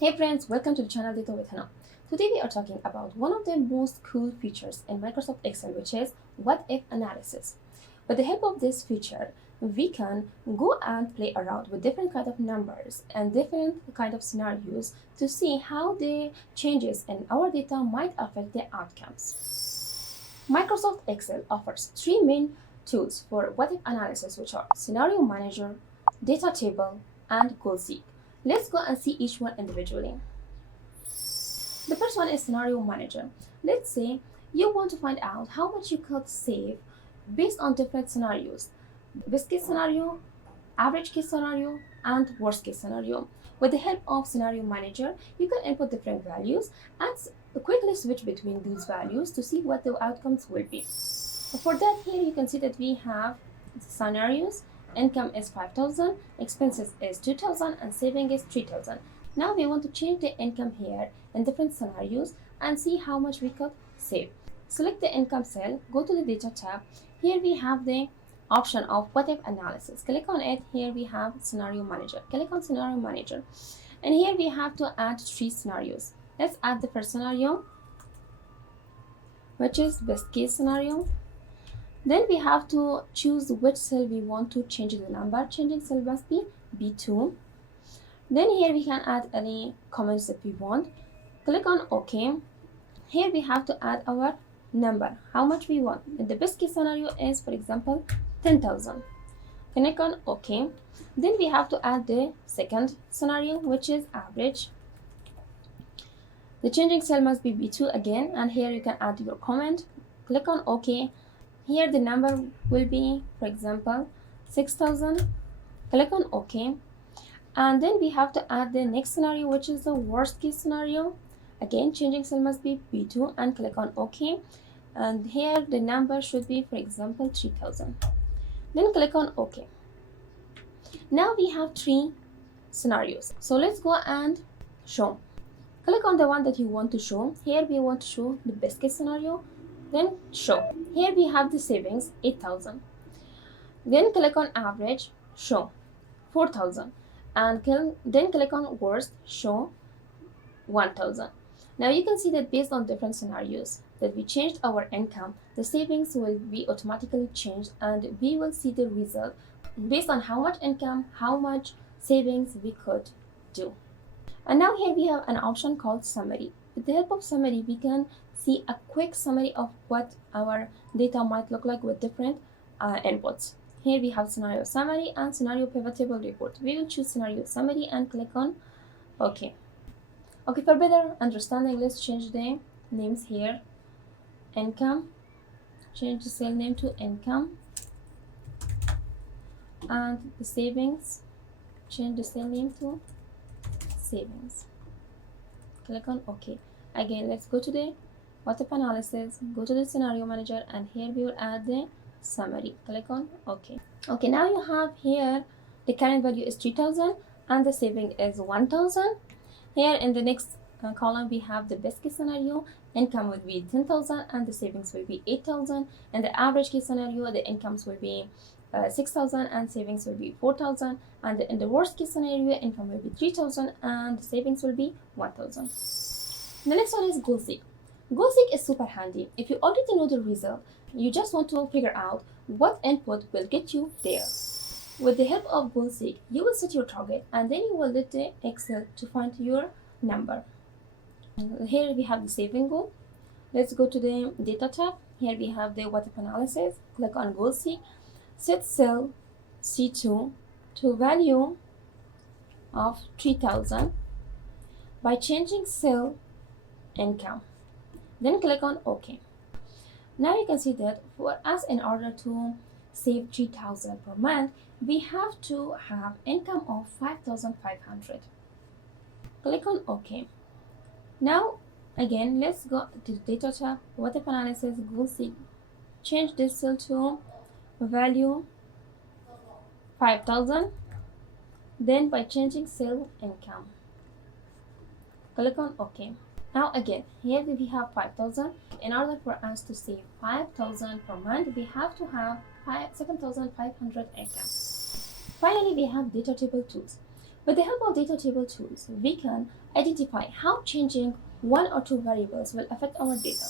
Hey friends, welcome to the channel Data with Hannah. Today we are talking about one of the most cool features in Microsoft Excel, which is what if analysis. With the help of this feature, we can go and play around with different kind of numbers and different kind of scenarios to see how the changes in our data might affect the outcomes. Microsoft Excel offers three main tools for what if analysis, which are Scenario Manager, Data Table, and GoalSeek. Let's go and see each one individually. The first one is Scenario Manager. Let's say you want to find out how much you could save based on different scenarios. Best case scenario, average case scenario, and worst case scenario. With the help of Scenario Manager, you can input different values and quickly switch between those values to see what the outcomes will be. For that, here you can see that we have scenarios. Income is 5,000, expenses is 2,000, and saving is 3,000. Now we want to change the income here in different scenarios and see how much we could save. Select the income cell, go to the data tab. Here we have the option of what if analysis. Click on it. Here we have Scenario Manager. Click on Scenario Manager. And here we have to add three scenarios. Let's add the first scenario, which is best case scenario. Then we have to choose which cell we want to change the number. Changing cell must be B2. Then here we can add any comments that we want. Click on OK. Here we have to add our number, how much we want. And the best case scenario is, for example, 10,000. Click on OK. Then we have to add the second scenario, which is average. The changing cell must be B2 again, and here you can add your comment. Click on OK. Here the number will be, for example, 6,000. Click on OK. And then we have to add the next scenario, which is the worst case scenario. Again, changing cell must be B2 and click on OK. And here the number should be, for example, 3,000. Then click on OK. Now we have three scenarios. So let's go and show. Click on the one that you want to show. Here we want to show the best case scenario. Then show. Here we have the savings, 8,000. Then click on average, show, 4,000. And then click on worst, show, 1,000. Now you can see that based on different scenarios that we changed our income, the savings will be automatically changed and we will see the result based on how much income, how much savings we could do. And now here we have an option called summary. With the help of summary, we can see a quick summary of what our data might look like with different inputs. Here we have scenario summary and scenario pivot table report. We will choose scenario summary and click on OK. Okay, for better understanding, let's change the names here. Income, change the cell name to income, and the savings, change the cell name to savings. Click on OK. Again, let's go to the what if analysis, go to the scenario manager, and here we will add the summary. Click on OK. Okay, now you have here the current value is 3,000 and the saving is 1,000. Here in the next column we have the best case scenario. Income will be 10,000 and the savings will be 8,000. And the average case scenario, the incomes will be 6,000 and savings will be 4,000. And in the worst case scenario, income will be 3,000 and the savings will be 1,000. The next one is GoalSeek. GoalSeek is super handy. If you already know the result, you just want to figure out what input will get you there. With the help of GoalSeek, you will set your target and then you will let the Excel to find your number. Here we have the saving goal. Let's go to the data tab. Here we have the what if analysis. Click on GoalSeek. Set cell C2 to value of 3,000 by changing cell income. Then click on OK. Now you can see that for us, in order to save 3,000 per month, we have to have income of 5,500. Click on OK. Now again, let's go to the data tab, what if analysis, GoalSeek. Change this cell to value 5,000. Then by changing cell income, click on OK. Now again, here we have 5,000. In order for us to save 5,000 per month, we have to have 7,500 income. Finally, we have data table tools. With the help of data table tools, we can identify how changing one or two variables will affect our data.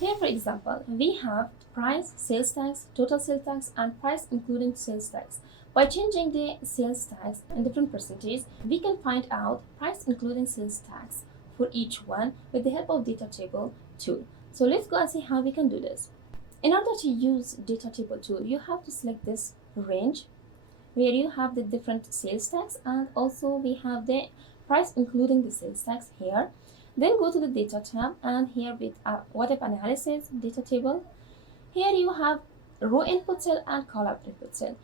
Here, for example, we have price, sales tax, total sales tax, and price including sales tax. By changing the sales tax in different percentages, we can find out price including sales tax for each one with the help of data table tool. So let's go and see how we can do this. In order to use data table tool, you have to select this range where you have the different sales tax, and also we have the price including the sales tax here. Then go to the data tab, and here with what if analysis data table, here you have row input cell and column input cell.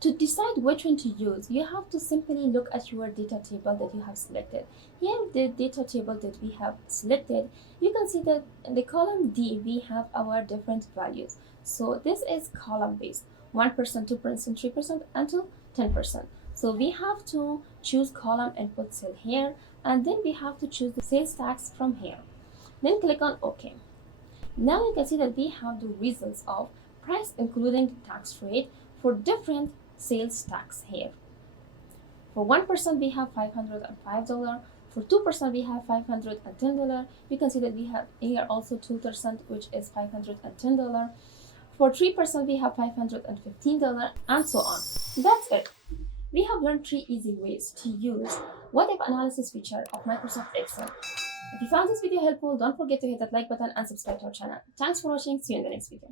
To decide which one to use, you have to simply look at your data table that you have selected. Here, the data table that we have selected, you can see that in the column D, we have our different values. So this is column based, 1%, 2%, 3%, until 10%. So we have to choose column input cell here, and then we have to choose the sales tax from here. Then click on OK. Now you can see that we have the results of price including tax rate for different sales tax here. For 1% we have $505, for 2% we have $510. You can see that we have here also 2%, which is $510. For 3% we have $515, and so on. That's it. We have learned 3 easy ways to use what if analysis feature of Microsoft Excel. If you found this video helpful, don't forget to hit that like button and subscribe to our channel. Thanks for watching. See you in the next video.